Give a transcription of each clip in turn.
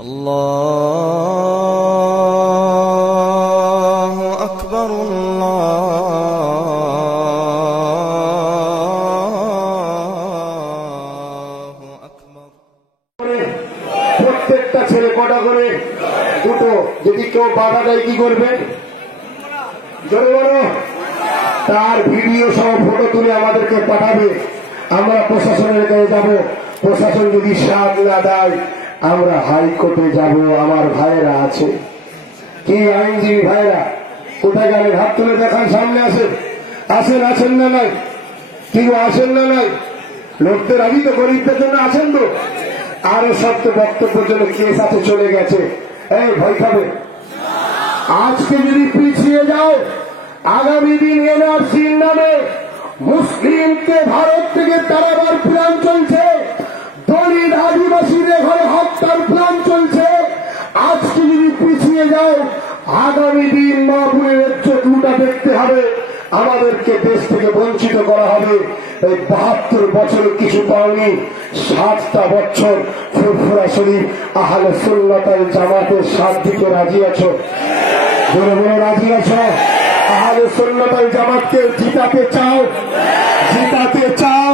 الله أكبر الله أكبر প্রত্যেকটা ছেলে কটা করে দুটো যদি কেউ বাধা দেয় কি করবে জোরে বলো তার ভিডিও সহ ফটো তুলে আমাদেরকে পাঠাবে আমরা প্রশাসনের কাছে যাব প্রশাসন যদি সাথ না দেয় আমরা হাইকোর্টে যাব আমার ভাইয়েরা আছে কি আইনজীবী ভাইয়েরা কোথায় গেলেন হাত তুলে দেখান সামনে আসেন আসেন আছেন না নাই কি আসেন না নাই লড়তে রাজি তো গরিবদের জন্য আছেন তো আরো সত্য বক্তব্যের জন্য কেস আছে চলে গেছে এই ভয় খাবে আজকে যদি পিছিয়ে যাও আগামী দিন এনআরসির নামে মুসলিমকে ভারত থেকে তাড়াবার প্ল্যান চলছে দলিত আদিবাসীদের ঘরে হত্যার প্ল্যান চলছে আজকে যদি পিছিয়ে যাও আগামী দিন মা বোনের চোখ লুটা দেখতে হবে আমাদেরকে দেশ থেকে বঞ্চিত করা হবে এই ৭২ বছর কিছু পাওনি ৭টা বছর ফুরফুরা শরীফ আহলে সুন্নাত ওয়াল জামাতের সাথ দিতে রাজি আছো জোরে বলে রাজি আছো আহলে সুন্নাত ওয়াল জামাতকে জিতাতে চাও জিতাতে চাও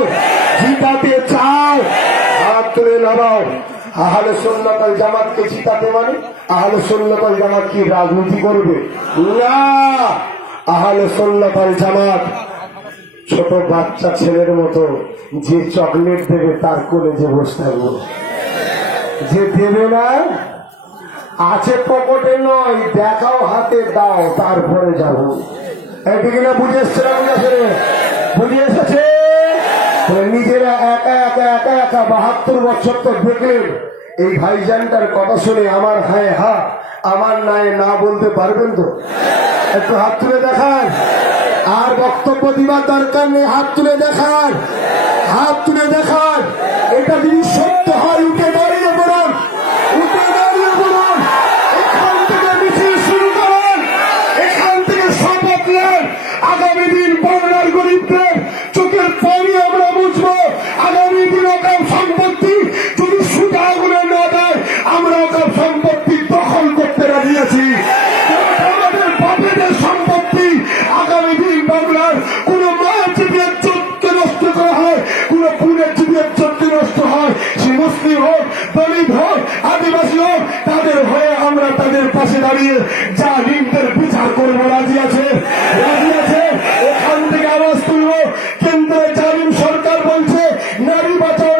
জিতাতে চাও হাত তুলে নামাও আহলে সুন্নাত ওয়াল জামাতকে জিতাতে মানে আহলে সুন্নাত ওয়াল জামাত কি রাজনীতি করবে না আহলে সুন্নাত ওয়াল জামাত ছোট বাচ্চা ছেলের মতো যে চকলেট দেবে তার কোলে যে বসে থাকবো যে দেবে না আছে পকেটে নয় দেখাও হাতে দাও তারপরে যাবো এদিকে না বুঝে এসছে না বুঝে এসেছে নিজেরা একা একা একা একা ৭২ বছর তো দেখলেন এই ভাইজানটার কথা শুনে আমার হায় হা আমার নাই না বলতে পারবেন তো একটু হাত তুলে দেখান আর বক্তব্য দিবার দরকার নেই হাত তুলে দেখান হাত তুলে দেখান এটা যদি সত্য হয় উঠে দাঁড়িয়ে পড়ুন উঠে দাঁড়িয়ে পড়ুন এখান থেকে মিছিল শুরু করেন এখান থেকে শপথ নেন আগামী দিন বাংলার গরিবদের চোখের পানি আমরা বুঝবো আগামী দিন অকাল সম্পত্তি যদি সুদা আগুনে না দেয় আমরা অকাল সম্পত্তি দখল করতে রাজি আছি আমাদের বাপেদের সম্পত্তি আগামী দিন বাংলার কোন মায়ের যদি চোখকে নষ্ট করা হয় কোন পুরের যদি চোখকে নষ্ট হয় সে মুসলিম হোক দলিত হোক আদিবাসী হোক তাদের হয়ে আমরা তাদের পাশে দাঁড়িয়ে যা লিঙ্গের বিচার করবো রাজি আছে এখান থেকে আওয়াজ তুলব কেন্দ্রে জালিম সরকার বলছে নারী বাঁচাও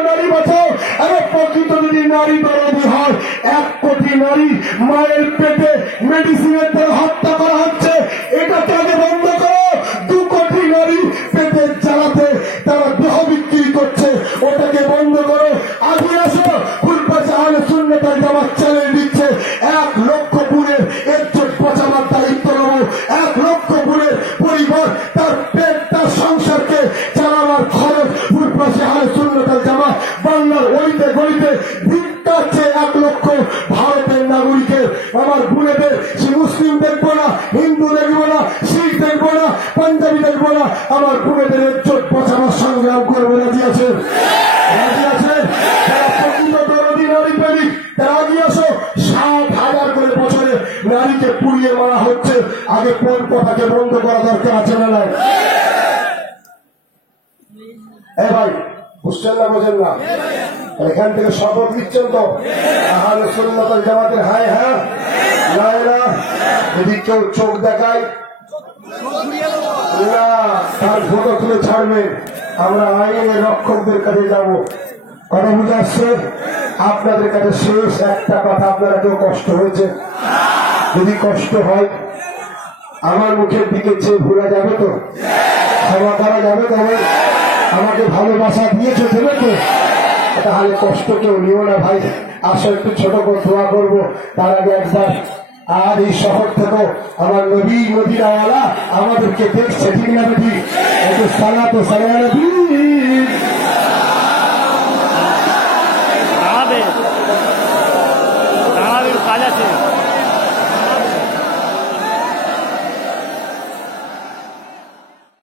আরে প্রকৃত যদি নারী দরদি হয় 1 কোটি নারী মায়ের পেটে মেডিসিনের দ্বারা হত্যা করা হচ্ছে এটা তাকে বন্ধ করো 2 কোটি নারী পেটে জ্বালাতে তারা দেহ বিক্রি করছে ওটাকে বন্ধ করো আগে আসো ফুলপাশে আহলে সুন্নাত ওয়াল জামাত চ্যালেঞ্জ দিচ্ছে 1 লক্ষ বোনের ইজ্জত বাঁচাবার দায়িত্ব নেব 1 লক্ষ বোনের পরিবার তার পেট তার সংসারকে চালাবার খরচ ফুলপাশে আহলে সুন্নাত ওয়াল জামাত বাংলার অলিতে গলিতে ভিক্ষাচ্ছে 1 লক্ষ ভারতের নাগরিকের আমার বোনেদের সে মুসলিম দেখবো না হিন্দু দেখবো না শিখ দেখবো না পাঞ্জাবি দেখবো না আমার বোনেদের ইজ্জত বাঁচানোর সংগ্রাম করবো রাজি আছে যারা প্রকৃত দরদি নারী প্রেমিক তারা আগে আসো ৭,০০০ করে বছরে নারীকে পুড়িয়ে মারা হচ্ছে আগে কোন কথাকে বন্ধ করা দরকার আছে না নাই ভাই বুঝছেন না বোঝেন না এখান থেকে শপথ দিচ্ছেন তো আহলে সুন্নাত ওয়াল জামাতের হায় হ্যাঁ না যদি কেউ চোখ দেখায় না তার ফটো তুলে ছাড়বেন আমরা আইনের রক্ষকদের কাছে যাব কথা বুঝে আসছে আপনাদের কাছে শেষ একটা কথা আপনারা কেউ কষ্ট হয়েছে যদি কষ্ট হয় আমার মুখের দিকে চেয়ে ভুলা যাবে তো ক্ষমা করা যাবে তবে আমাকে ভালোবাসা দিয়েছে দেবে তো তাহলে কষ্ট কেউ নিও না ভাই আসো একটু ছোট করে দোয়া করবো তার আগে একবার আর এই শহর থেকে আমার নবী মদিনাওয়ালা আমাদেরকে দেখছে ঠিক না বেটি একটু সালাত ও সালাম দাঁড়াবে কাজ আছে